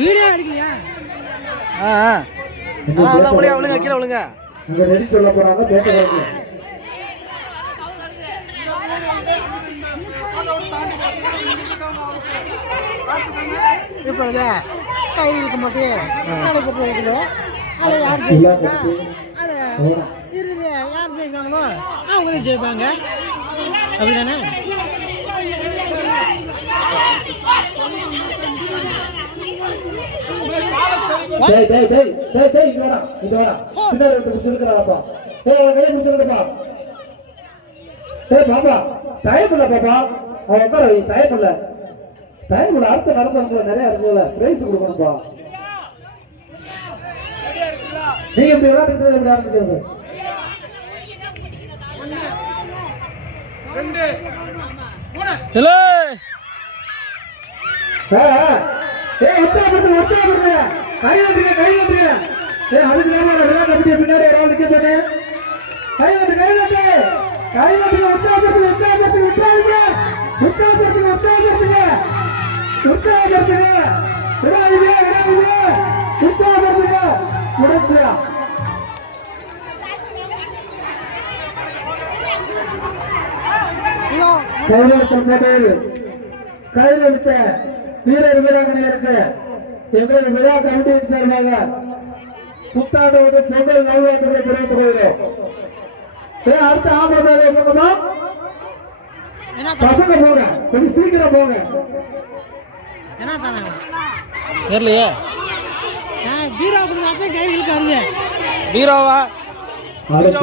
Video எடுக்கலையா? விழுங்க கீழே விழுங்க. இங்க ரெடி சொல்ல போறாங்க பேசுறாங்க. இப்போ கை இருக்க மாட்டேன் நடைபெற்று இருக்குது. அதை யார் ஜெயிப்பாங்க? அதை இறுதியில் யார் ஜெயிக்கிறாங்களோ அவங்க தான் ஜெயிப்பாங்க. அப்படிதானே? அடுத்த நடந்த நிறைய இருக்குல்ல பிரைஸ் கொடுக்கணும்பா. நீங்க இப்படி விளையாடுறது உற்சாகப்படுத்துங்க. கை வந்துருங்க அதுக்கு விளையாட்டு அப்படி பின்னாடி நிக்க கை வந்து கையில் எடுத்த வீரர் வீராங்கனையருக்கு எங்களது விழா கமிட்டியின் சார்பாக புத்தாண்டு பொங்கல் நல்வாழ்த்துக்களை தெரிவித்துக் கொள்கிறோம். அடுத்த ஆம்பளை போங்கம்மா, பசங்க போங்க, கொஞ்சம் சீக்கிரம் போங்க. தெரியலையே பீரோ கைகளுக்கு வருது. பீரோவா? அடுத்த